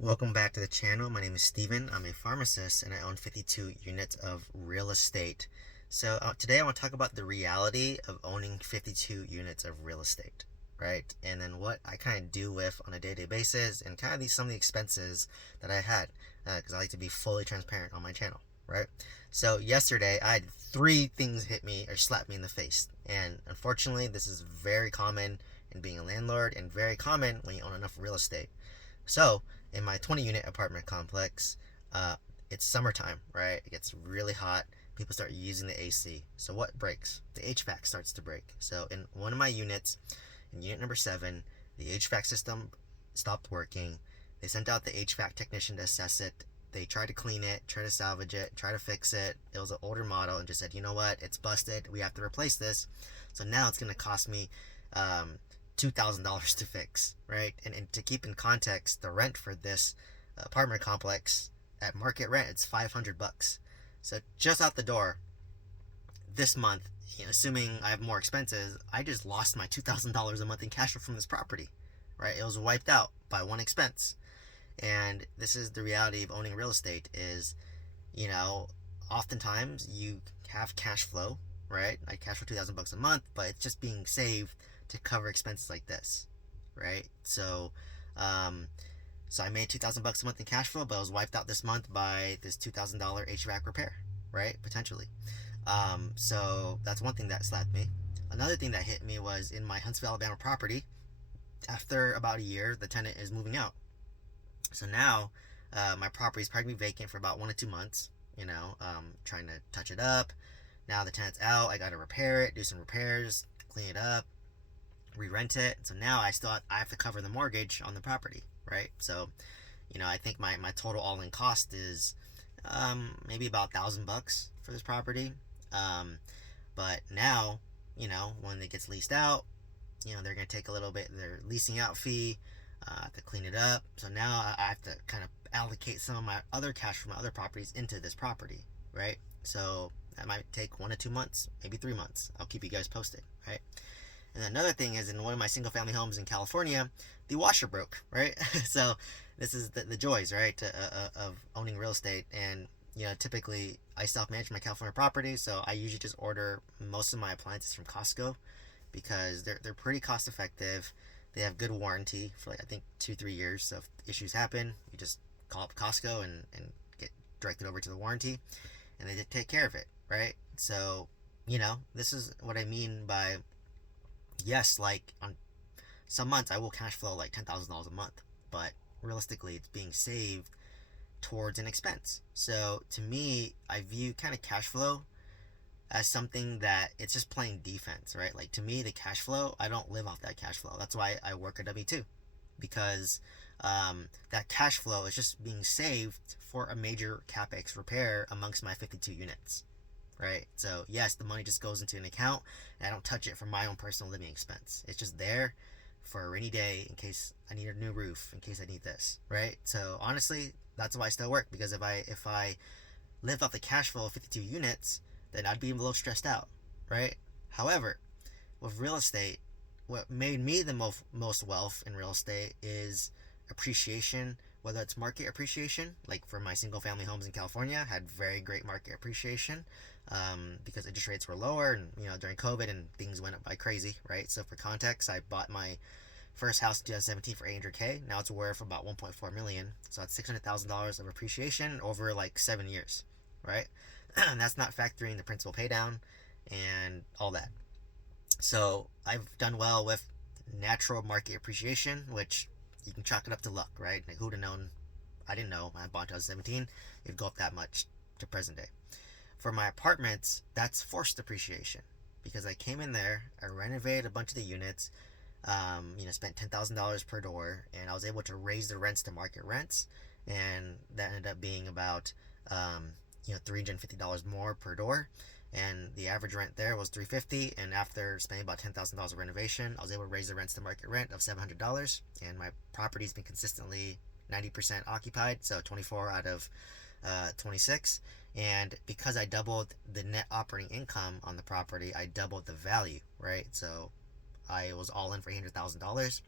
Welcome back to the channel. My name is Steven. I'm a pharmacist and I own 52 units of real estate. So today I want to talk about the reality of owning 52 units of real estate, right? And then what I kind of deal with on a day-to-day basis and kind of some of the expenses that I had because I like to be fully transparent on my channel, right? So yesterday I had three things hit me or slap me in the face. And unfortunately, this is very common in being a landlord and very common when you own enough real estate. So, in my 20 unit apartment complex, it's summertime, right? It gets really hot. People start using the AC. So, what breaks? The HVAC starts to break. So, in one of my units, in unit number 7, the HVAC system stopped working. They sent out the HVAC technician to assess it. They tried to clean it, try to salvage it, try to fix it. It was an older model and just said, you know what? It's busted. We have to replace this. So now it's going to cost me $2,000 to fix, right? And to keep in context, the rent for this apartment complex at market rent, it's $500. So just out the door this month, assuming I have more expenses, I just lost my $2,000 a month in cash flow from this property, right? It was wiped out by one expense. And this is the reality of owning real estate is, you know, oftentimes you have cash flow, right? I cash flow $2,000 a month, but it's just being saved to cover expenses like this, right? Um, so I made $2,000 a month in cash flow, but I was wiped out this month by this $2,000 HVAC repair, right? Potentially. So that's one thing that slapped me. Another thing that hit me was in my Huntsville, Alabama property. After about a year, the tenant is moving out. So now my property is probably vacant for about 1 to 2 months. Trying to touch it up. Now the tenant's out. I got to repair it, do some repairs, clean it up, re-rent it. So now I have to cover the mortgage on the property, right? So, I think my total all-in cost is maybe about $1,000 for this property. Um, but now, when it gets leased out, they're going to take a little bit of their leasing out fee to clean it up. So now I have to kind of allocate some of my other cash from my other properties into this property, right? So that might take 1 to 2 months, maybe 3 months. I'll keep you guys posted, right? And another thing is in one of my single family homes in California, the washer broke, right? So this is the joys, right, of owning real estate. And, typically I self manage my California property. So I usually just order most of my appliances from Costco because they're pretty cost effective. They have good warranty for like I think 2-3 years. So if issues happen, you just call up Costco and get directed over to the warranty, and they just take care of it, right? So this is what I mean by yes, like on some months I will cash flow like $10,000 a month, but realistically it's being saved towards an expense. So to me, I view kind of cash flow as something that it's just playing defense, right? Like to me, the cash flow, I don't live off that cash flow. That's why I work a W-2 because that cash flow is just being saved for a major capex repair amongst my 52 units, right? So yes, the money just goes into an account and I don't touch it for my own personal living expense. It's just there for a rainy day in case I need a new roof, in case I need this, right? So honestly, that's why I still work, because if I lived off the cash flow of 52 units, then I'd be a little stressed out, right? However, with real estate, what made me the most wealth in real estate is appreciation, whether it's market appreciation, like for my single family homes in California, had very great market appreciation because interest rates were lower, and during COVID and things went up by crazy, right? So for context, I bought my first house in 2017 for $800K. Now it's worth about 1.4 million. So that's $600,000 of appreciation over like 7 years, right? And that's not factoring the principal pay down and all that. So I've done well with natural market appreciation, which you can chalk it up to luck, right? Like who'd have known? I didn't know I bought in 2017 it'd go up that much to present day. For my apartments, that's forced appreciation because I came in there, I renovated a bunch of the units, spent $10,000 per door, and I was able to raise the rents to market rents, and that ended up being about $350 more per door, and the average rent there was $350. And after spending about $10,000 of renovation, I was able to raise the rents to market rent of $700, and my property's been consistently 90% occupied, so 24 out of 26. And because I doubled the net operating income on the property, I doubled the value, right? So I was all in for $800,000.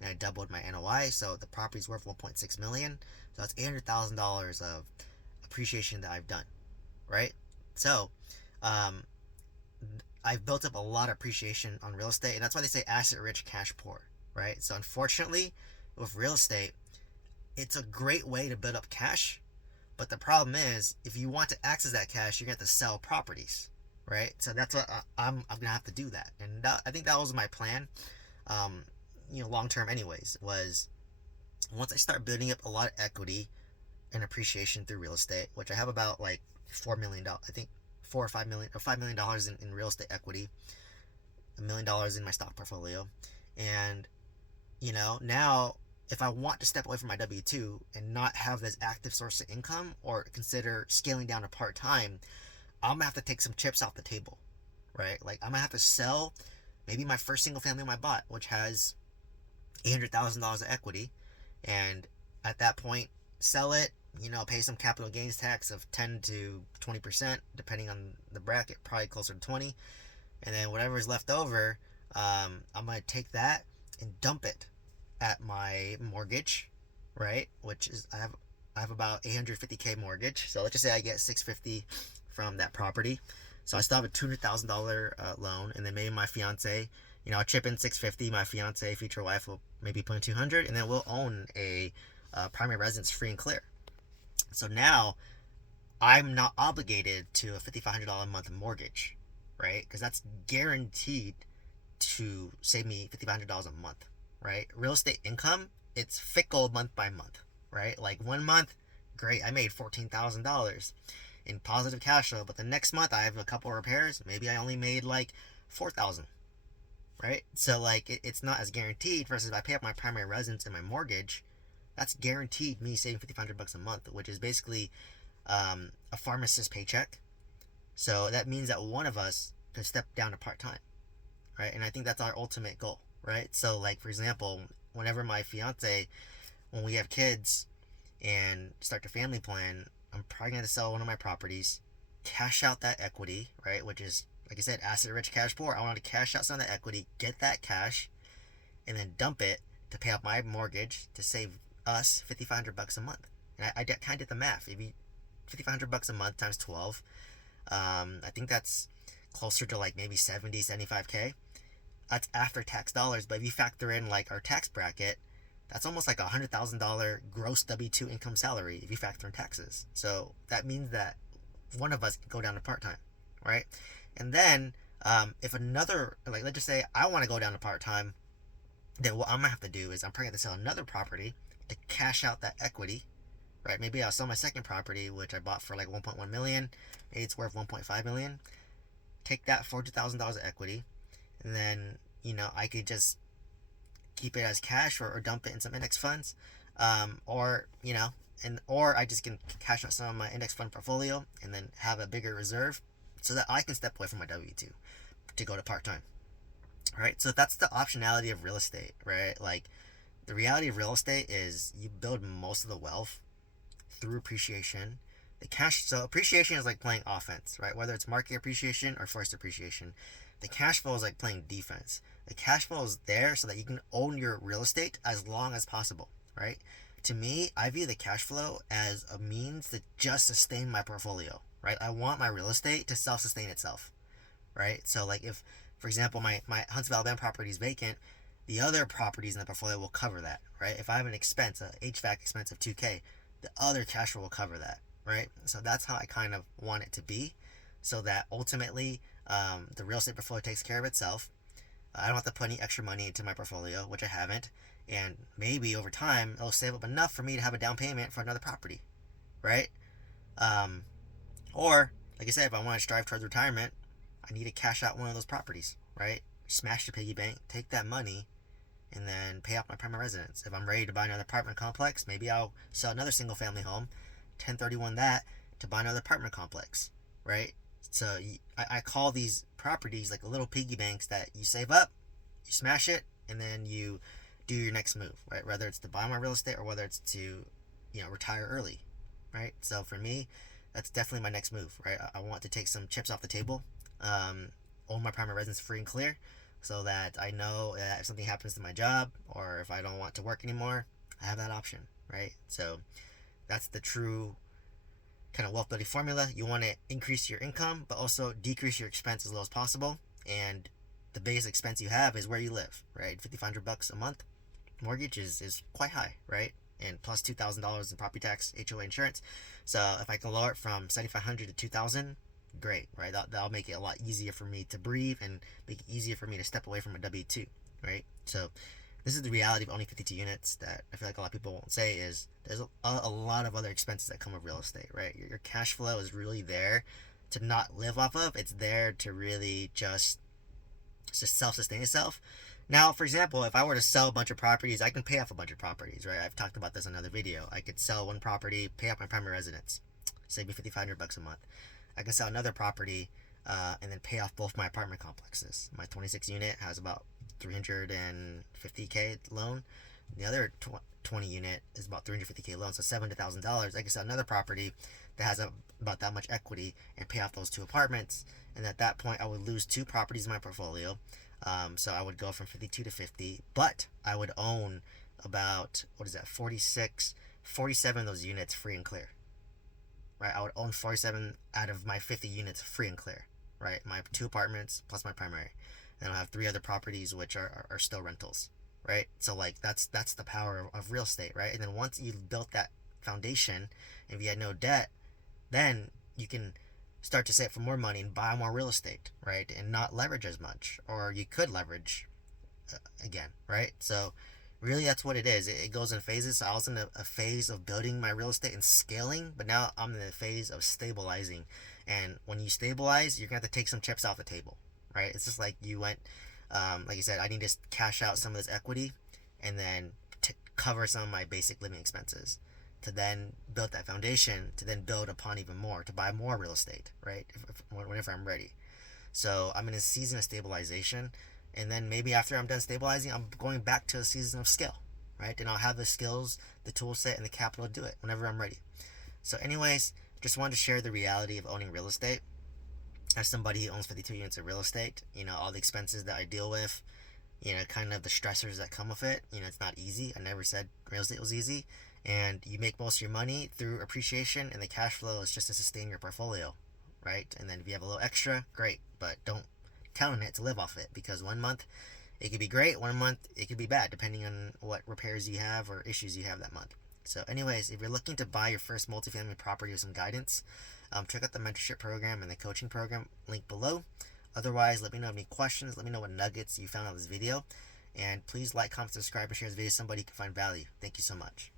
and I doubled my NOI, so the property's worth 1.6 million. So that's $800,000 of appreciation that I've done, right? So, um, I've built up a lot of appreciation on real estate, and that's why they say asset rich, cash poor, right? So unfortunately, with real estate, it's a great way to build up cash, but the problem is, if you want to access that cash, you're gonna have to sell properties, right? So that's what I'm gonna have to do that, and I think that was my plan, um, long term, anyways. Was once I start building up a lot of equity and appreciation through real estate, which I have about like $4 million, I think 4 or 5 million or $5 million in real estate equity, $1 million in my stock portfolio, and now if I want to step away from my W 2 and not have this active source of income or consider scaling down to part time, I'm gonna have to take some chips off the table, right? Like I'm gonna have to sell maybe my first single family home I bought, which has $800,000 of equity, and at that point, sell it. Pay some capital gains tax of 10 to 20%, depending on the bracket, probably closer to 20, and then whatever is left over, I'm gonna take that and dump it at my mortgage, right? Which is I have about 850K mortgage. So let's just say I get 650 from that property. So I still have a $200,000 loan, and then maybe my fiance, I'll chip in 650. My fiance, future wife, will maybe put in 200, and then we'll own a primary residence free and clear. So now I'm not obligated to a $5,500 a month mortgage, right? Because that's guaranteed to save me $5,500 a month, right? Real estate income, it's fickle month by month, right? Like one month, great, I made $14,000 in positive cash flow, but the next month I have a couple of repairs, maybe I only made like 4,000, right? So like it's not as guaranteed versus if I pay up my primary residence and my mortgage, that's guaranteed me saving $5,500 a month, which is basically a pharmacist paycheck. So that means that one of us could step down to part time, right? And I think that's our ultimate goal, right? So like for example, whenever my fiance, when we have kids and start the family plan, I'm probably going to sell one of my properties, cash out that equity, right? Which is, like I said, asset rich, cash poor. I want to cash out some of the equity, get that cash, and then dump it to pay off my mortgage to save us $5,500 a month. And I kind of did the math. If you $5,500 a month times 12, I think that's closer to like maybe 75K. That's after tax dollars. But if you factor in like our tax bracket, that's almost like $100,000 gross W-2 income salary if you factor in taxes. So that means that one of us can go down to part time, right? And then if another, like let's just say I want to go down to part time, then what I'm gonna have to do is I'm probably gonna sell another property to cash out that equity, right? Maybe I'll sell my second property, which I bought for like 1.1 million. Maybe it's worth 1.5 million. Take that $400,000 of equity, and then I could just keep it as cash or dump it in some index funds, or or I just can cash out some of my index fund portfolio and then have a bigger reserve so that I can step away from my W-2 to go to part time. Right? So that's the optionality of real estate, right? Like the reality of real estate is you build most of the wealth through appreciation. So appreciation is like playing offense, right? Whether it's market appreciation or forced appreciation. The cash flow is like playing defense. The cash flow is there so that you can own your real estate as long as possible, right? To me, I view the cash flow as a means to just sustain my portfolio, right? I want my real estate to self-sustain itself, right? So like if, for example, my Huntsville, Alabama property is vacant, the other properties in the portfolio will cover that, right? If I have an expense, a HVAC expense of 2K, the other cash flow will cover that, right? So that's how I kind of want it to be, so that ultimately the real estate portfolio takes care of itself. I don't have to put any extra money into my portfolio, which I haven't, and maybe over time it'll save up enough for me to have a down payment for another property, right? Or like I said, if I want to strive towards retirement, I need to cash out one of those properties, right? Smash the piggy bank, take that money, and then pay off my primary residence. If I'm ready to buy another apartment complex, maybe I'll sell another single family home, 1031 that to buy another apartment complex, right? So I call these properties like little piggy banks that you save up, you smash it, and then you do your next move, right? Whether it's to buy more real estate or whether it's to, retire early, right? So for me, that's definitely my next move, right? I want to take some chips off the table, own my primary residence free and clear, so that I know that if something happens to my job or if I don't want to work anymore, I have that option, right? So that's the true kind of wealth building formula. You want to increase your income, but also decrease your expense as low as possible. And the biggest expense you have is where you live, right? $5,500 a month mortgage is quite high, right? And plus $2,000 in property tax, HOA insurance. So if I can lower it from 7,500 to 2,000, great, right? That'll make it a lot easier for me to breathe and make it easier for me to step away from a W-2, right? So this is the reality of owning 52 units that I feel like a lot of people won't say is there's a lot of other expenses that come with real estate, right? Your cash flow is really there to not live off of. It's there to really just self-sustain itself. Now, for example, if I were to sell a bunch of properties, I can pay off a bunch of properties, right? I've talked about this in another video. I could sell one property, pay off my primary residence, save me $5,500 a month. I can sell another property, and then pay off both my apartment complexes. My 26 unit has about 350K loan. The other 20 unit is about 350K loan, so $700,000. I can sell another property that has about that much equity and pay off those two apartments. And at that point, I would lose two properties in my portfolio. So I would go from 52 to 50, but I would own about, 47 of those units free and clear, right? I would own 47 out of my 50 units free and clear, right? My two apartments plus my primary. And I'll have three other properties which are still rentals, right? So like that's the power of real estate, right? And then once you've built that foundation, if you had no debt, then you can start to save for more money and buy more real estate, right? And not leverage as much, or you could leverage again, right? So really that's what it is. It goes in phases. So I was in a phase of building my real estate and scaling, but now I'm in the phase of stabilizing. And when you stabilize, you're gonna have to take some chips off the table, right? It's just like you went, like you said, I need to cash out some of this equity and then cover some of my basic living expenses, to then build that foundation, to then build upon even more, to buy more real estate, right? Whenever I'm ready. So I'm in a season of stabilization, and then maybe after I'm done stabilizing, I'm going back to a season of skill, right? And I'll have the skills, the tool set, and the capital to do it whenever I'm ready. So anyways, just wanted to share the reality of owning real estate. As somebody who owns 52 units of real estate, all the expenses that I deal with, kind of the stressors that come with it. It's not easy. I never said real estate was easy. And you make most of your money through appreciation, and the cash flow is just to sustain your portfolio, right? And then if you have a little extra, great, but don't count on it to live off it, because one month it could be great, one month it could be bad, depending on what repairs you have or issues you have that month. So anyways, if you're looking to buy your first multifamily property with some guidance, check out the mentorship program and the coaching program link below. Otherwise, let me know any questions. Let me know what nuggets you found out of this video. And please like, comment, subscribe, and share this video so somebody can find value. Thank you so much.